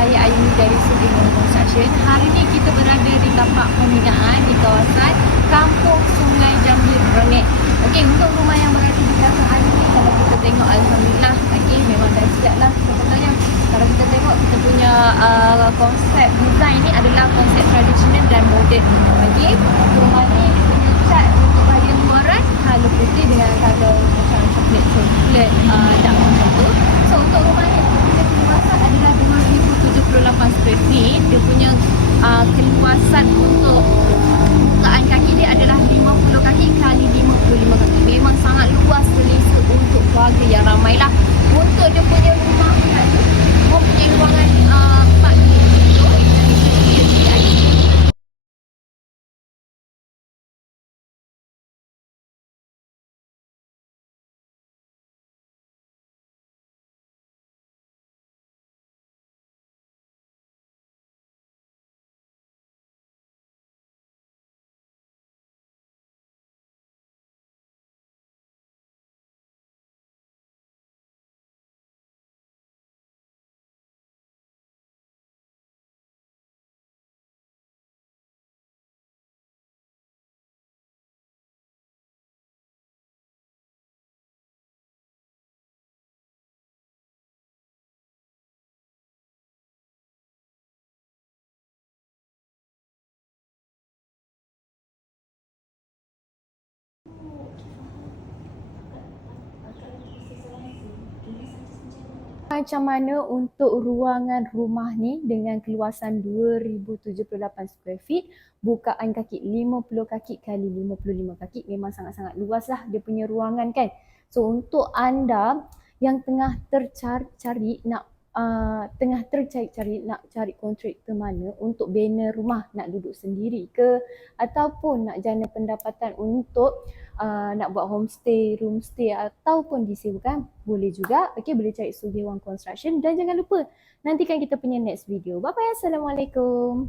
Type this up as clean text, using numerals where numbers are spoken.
saya Aini dari Sugeng Construction. Hari ini kita berada di tapak pembinaan di kawasan Kampung Sungai Jambil Ronek. Okey, untuk rumah yang berada di belakang hari ini, kalau kita tengok alhamdulillah, okey, memang dah siap lah sebenarnya. Kalau kita tengok kita punya konsep design ni adalah konsep tradisional dan moden. Okey, rumah ni punya cat untuk bahagian luaran color putih dengan color macam coklat dark macam tu. So untuk rumah ni dia keluasan adalah 2078 square feet. Dia punya keluasan untuk bukaan kaki dia adalah 50 kaki kali 55 kaki. Memang sangat luas selesa untuk keluarga yang ramai lah. Untuk dia punya rumah ni mempunyai ruangan 4 bilik tidur. Macam mana untuk ruangan rumah ni dengan keluasan 2078 square feet, bukaan kaki 50 kaki kali 55 kaki, memang sangat-sangat luas lah dia punya ruangan kan. So untuk anda yang tengah tercari nak cari kontraktor mana untuk banner rumah, nak duduk sendiri ke ataupun nak jana pendapatan untuk nak buat homestay, roomstay ataupun disewakan, boleh juga. Okey, boleh cari Sugeng Construction dan jangan lupa nantikan kita punya next video. Bye bye, assalamualaikum.